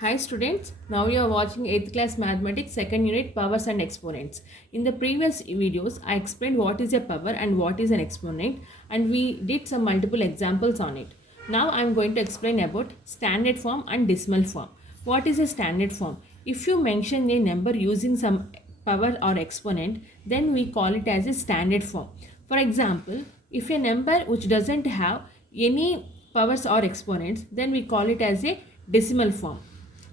Hi students, now you are watching 8th class mathematics second unit powers and exponents. In the previous videos, I explained what is a power and what is an exponent and we did some multiple examples on it. Now I am going to explain about standard form and decimal form. What is a standard form? If you mention a number using some power or exponent, then we call it as a standard form. For example, if a number which doesn't have any powers or exponents, then we call it as a decimal form.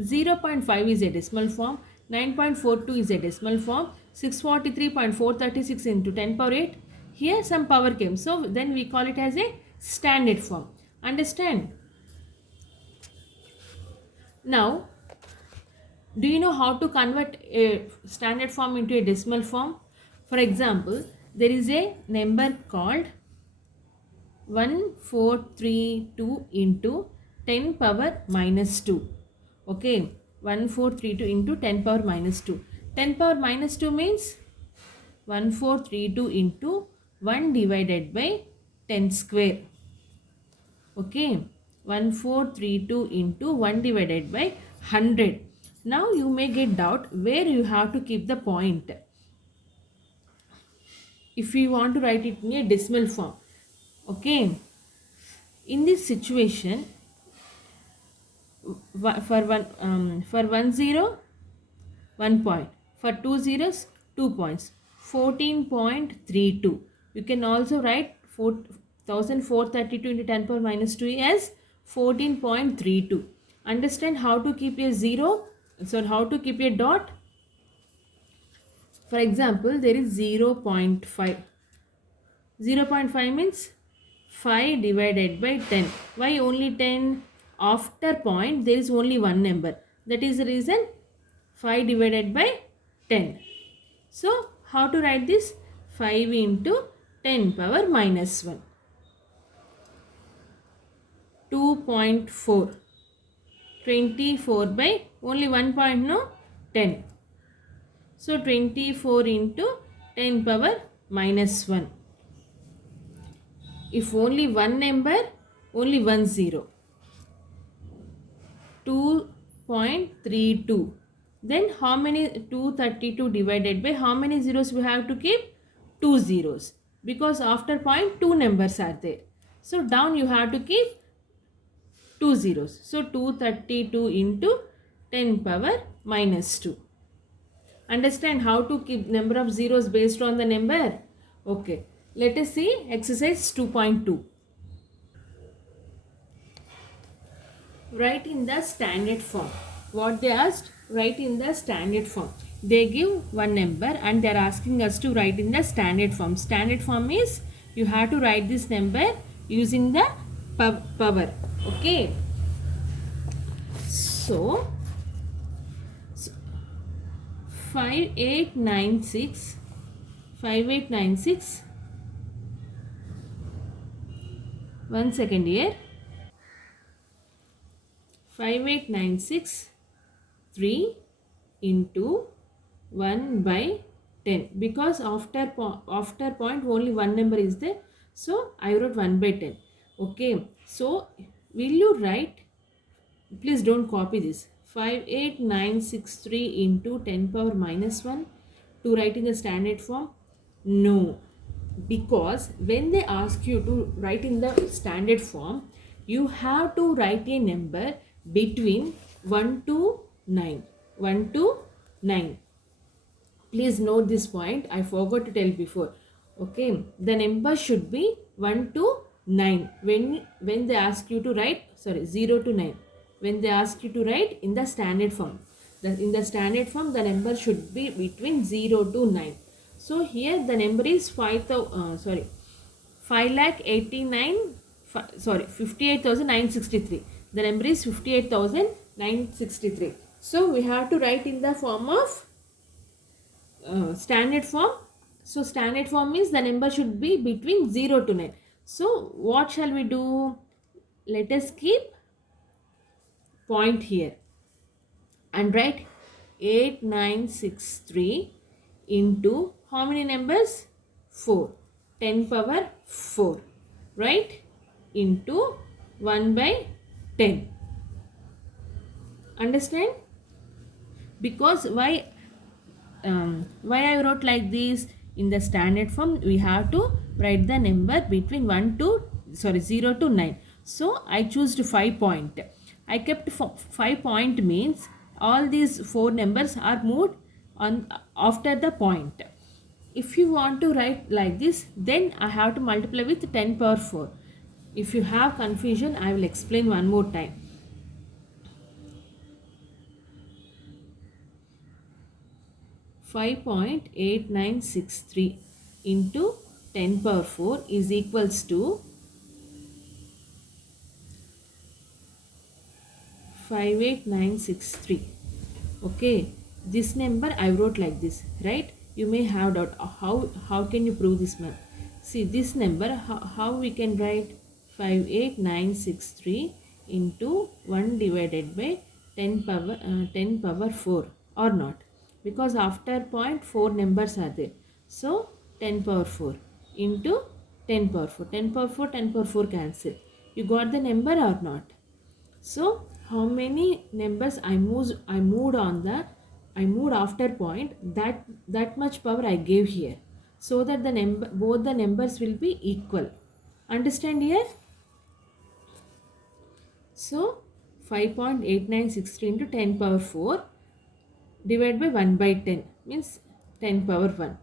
0.5 is a decimal form, 9.42 is a decimal form, 643.436 into 10 power 8. Here some power came, so then we call it as a standard form. Understand? Now, do you know how to convert a standard form into a decimal form? For example, there is a number called 1432 into 10 power minus 2. Okay, 1432 into 10 power minus 2. 10 power minus 2 means 1432 into 1 divided by 10 square. Okay, 1432 into 1 divided by 100. Now you may get doubt where you have to keep the point if you want to write it in a decimal form. Okay, in this situation, for one zero 1 point, for two zeros 2 points, 14.32. You can also write 4432 into 10 power minus 2 as 14.32. Understand how to keep a zero, so how to keep a dot. For example, there is 0.5. 0.5 means 5 divided by 10. Why only 10? After point there is only one number. That is the reason 5 divided by 10. So how to write this? 5 into 10 power minus 1. 2.4. 24 by only 1 point, no? 10. So 24 into 10 power minus 1. If only one number, only one zero. 2.32. Then how many? 232 divided by how many zeros we have to keep? 2 zeros. Because after point 2 numbers are there. So down you have to keep 2 zeros. So 232 into 10 power minus 2. Understand how to keep number of zeros based on the number? Okay. Let us see exercise 2.2. Write in the standard form. What they asked? Write in the standard form. They give one number and they are asking us to write in the standard form. Standard form is you have to write this number using the power. Okay. So 5896 5896 1 second here 5896 3 into 1 by 10, because after point only one number is there, so I wrote 1 by 10. Okay, so will you write, please don't copy this, 58963 into 10 power minus 1 to write in the standard form? No, because when they ask you to write in the standard form, you have to write a number between 1 to 9. 1 to 9. Please note this point, I forgot to tell before. Okay, the number should be 1 to 9 when they ask you to write, 0 to 9, when they ask you to write in the standard form. In the standard form the number should be between 0 to 9. So here the number is 58,963. The number is 58,963. So we have to write in the form of standard form. So standard form means the number should be between 0 to 9. So what shall we do? Let us keep point here and write 8963 into how many numbers? 4. 10 power 4. Right? Into 1 by 10. Understand? Because why I wrote like this? In the standard form we have to write the number between 0 to 9. So I choose 5 point. I kept 5 point means all these four numbers are moved on after the point. If you want to write like this, then I have to multiply with 10 power 4. If you have confusion, I will explain one more time. 5.8963 into 10 power 4 is equals to 58963. Okay, this number I wrote like this, right? You may have doubt, how can you prove this one? See this number, how we can write 58963 into 1 divided by 10 power 4 or not, because after point 4 numbers are there. So 10 power 4 into 10 power 4, 10 power 4, 10 power 4 cancel. You got the number or not? So how many numbers I moved after point, that much power I gave here, so that both the numbers will be equal. Understand here? So 5.8963 into 10 power 4 divided by 1 by 10 means 10 power 1.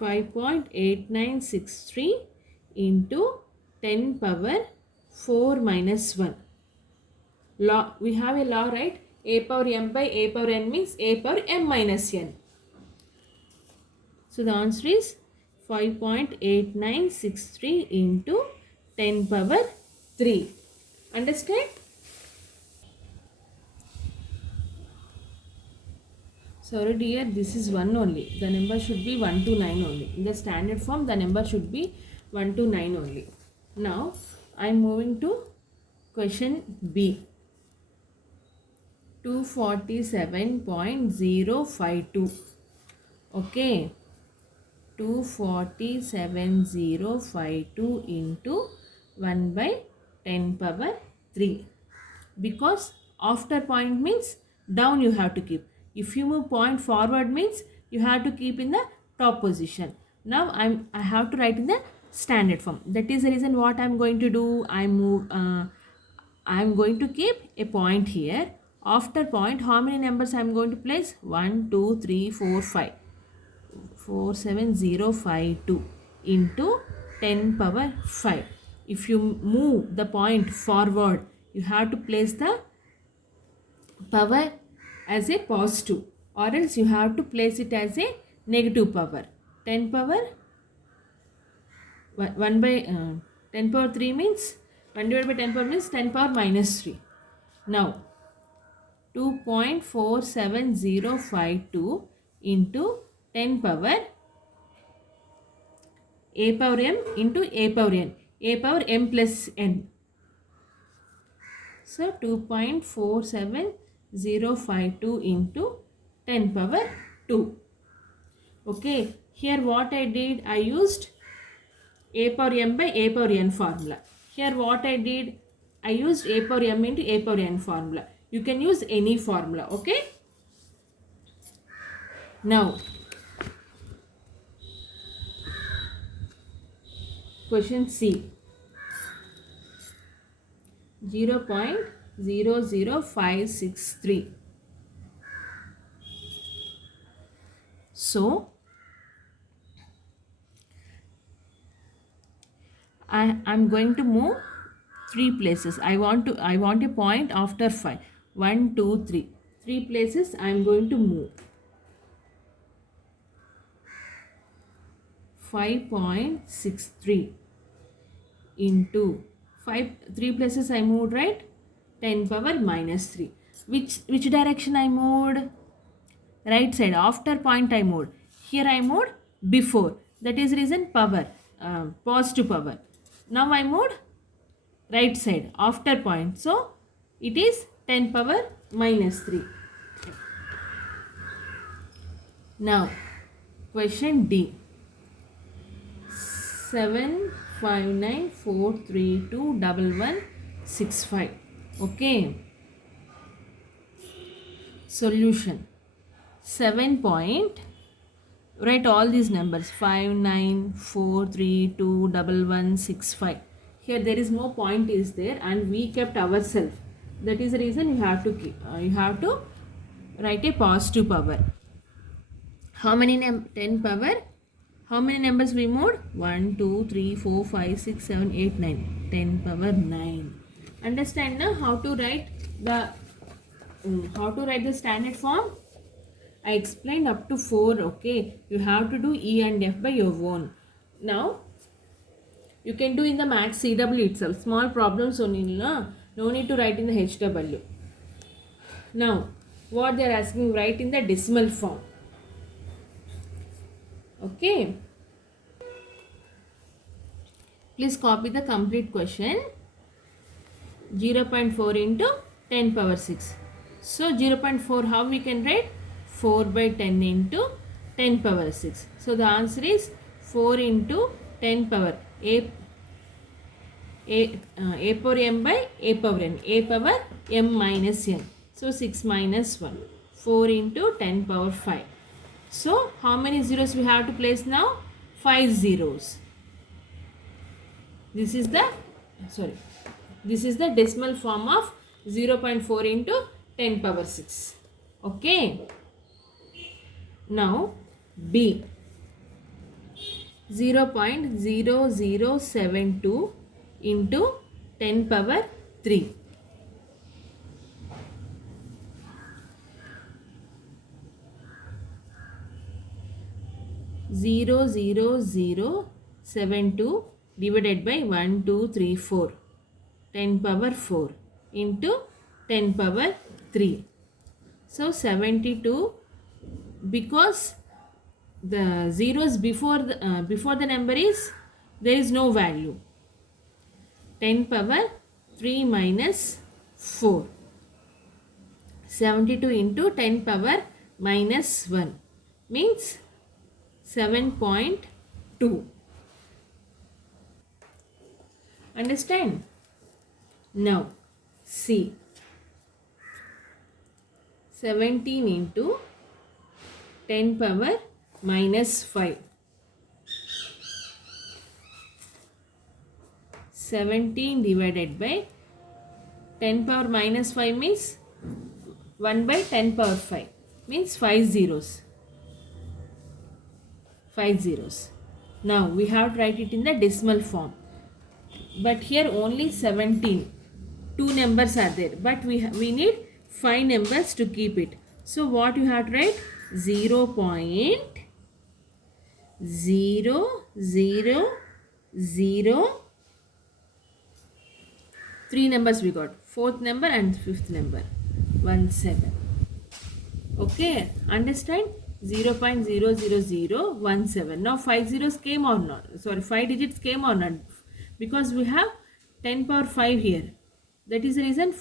5.8963 into 10 power 4 minus 1. Law, we have a law, right? A power m by a power n means a power m minus n. So the answer is 5.8963 into 10 power 3. Understand? Sorry dear, this is 1 only. The number should be 1 to 9 only. In the standard form, the number should be 1 to 9 only. Now, I am moving to question B. 247.052. Okay. 247.052 into 1 by 10 power 3. Because after point means down you have to keep. If you move point forward means you have to keep in the top position. Now I have to write in the standard form. That is the reason what I am going to do. I am going to keep a point here. After point, how many numbers I am going to place? 1, 2, 3, 4, 5. 47052 into 10 power 5. If you move the point forward, you have to place the power as a positive, or else you have to place it as a negative power. 10 power 1 by 10 power 3 means 1 divided by 10 power means 10 power minus 3. Now 2.47052 into 10 power a power m into a power n, a power m plus n. So 2.47052 into 10 power 2. Okay, here what I did, I used a power m by a power n formula. Here what I did, I used a power m into a power n formula. You can use any formula, okay? Now, question C. 0.00563. So I'm going to move 3 places. I want a point after 5. 1, 2, 3. 3 places I'm going to move. 5.63 into 3 places I moved, right? 10 power minus 3. Which direction I moved? Right side. After point I moved. Here I moved before. That is reason power, positive power. Now I moved right side after point. So it is 10 power minus 3. Now question D. 759432165. Okay. solution 7 point, write all these numbers 5 9 4 3 2 1 1 6 5. Here there is no point is there and we kept ourselves. That is the reason you have to keep, you have to write a positive power. How many 10 power? How many numbers we moved? 1 2 3 4 5 6 7 8 9. 10 power 9. Understand now how to write the standard form? I explained up to 4. Okay, you have to do E and F by your own. Now you can do in the max CW itself. Small problems only, no need to write in the HW. Now what they are asking, write in the decimal form. Okay, please copy the complete question. 0.4 into 10 power 6. So 0.4 how we can write? 4 by 10 into 10 power 6. So the answer is 4 into 10 power a power m by a power n. A power m minus n. So 6 minus 1. 4 into 10 power 5. So how many zeros we have to place now? 5 zeros. This is the decimal form of 0.4 into 10 power 6. Okay. Now B, 0.0072 into 10 power 3. Zero zero zero 72 divided by 1 2 3 4. 10 power 4 into 10 power 3. So 72, because the zeros before the number is, there is no value. 10 power 3 minus 4. 72 into 10 power minus 1 means 7.2. Understand? Now C, 17 into 10 power minus 5. 17 divided by 10 power minus 5 means 1 by 10 power 5 means 5 zeros. 5 zeros. Now we have to write it in the decimal form. But here only 17. 2 numbers are there. But we need 5 numbers to keep it. So what you have to write? 0.0003 numbers we got. 4th number and 5th number. 17. Okay, understand? 0.00017. Now 5 zeros came or not? Sorry, 5 digits came or not? Because we have 10 power 5 here. That is the reason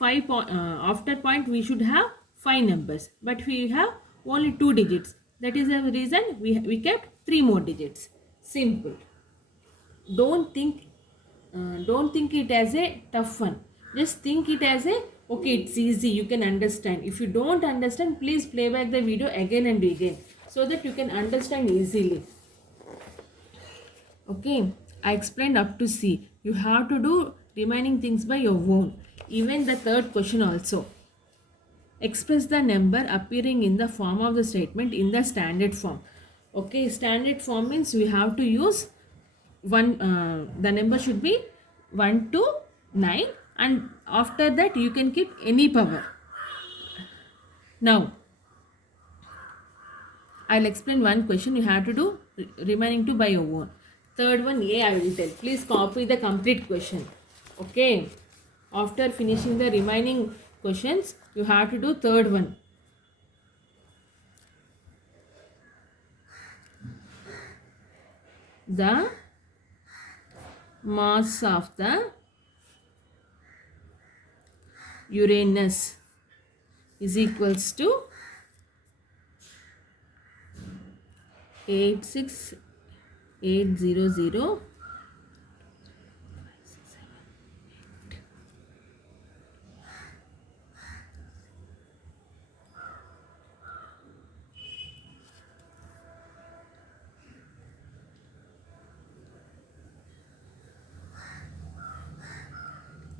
after point we should have 5 numbers. But we have only 2 digits. That is the reason we kept 3 more digits. Simple. Don't think it as a tough one. Just think it as a, okay, it's easy, you can understand. If you don't understand, please play back the video again and again so that you can understand easily. Okay, I explained up to C. You have to do remaining things by your own. Even the third question also. Express the number appearing in the form of the statement in the standard form. Okay, standard form means we have to use the number should be 1 to 9 and after that you can keep any power. Now I'll explain one question. You have to do remaining 2 by your own. Third one A I will tell. Please copy the complete question. Okay, after finishing the remaining questions you have to do third one. The mass of the Uranus is equals to 86800 5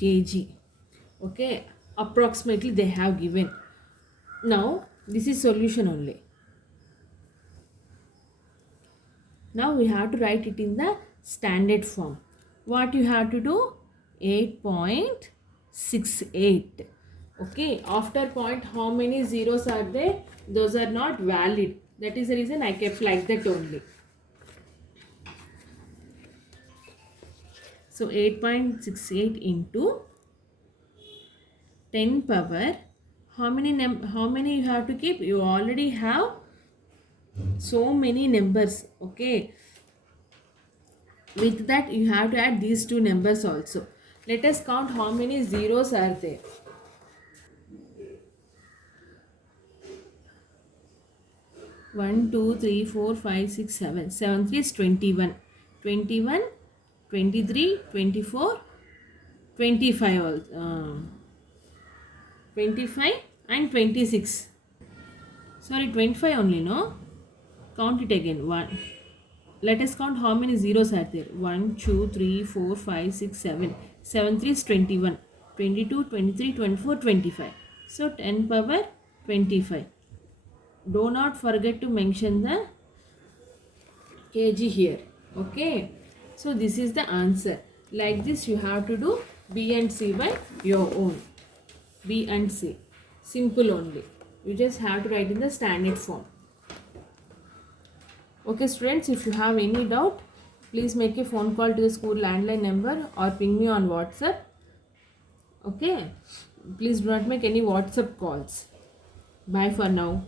kg. Okay, approximately they have given. Now this is solution only. Now we have to write it in the standard form. What you have to do? 8.68. Okay, after point how many zeros are there? Those are not valid. That is the reason I kept like that only. So 8.68 into 10 power. How many you have to keep? You already have so many numbers. Okay, with that you have to add these two numbers also. Let us count how many zeros are there. 1 2 3 4 5 6 7. 7 3 is 21. 21, 23, 24, 25 25 and 26. Sorry, 25 only, no? Count it again. 1. Let us count how many zeros are there. 1 2 3 4 5 6 7. 7 3 is 21. 22, 23, 24, 25. So 10 power 25. Do not forget to mention the kg here. Okay, so this is the answer. Like this you have to do B and C by your own. B and C, simple only. You just have to write in the standard form. Okay students, if you have any doubt, please make a phone call to the school landline number or ping me on WhatsApp. Okay, please do not make any WhatsApp calls. Bye for now.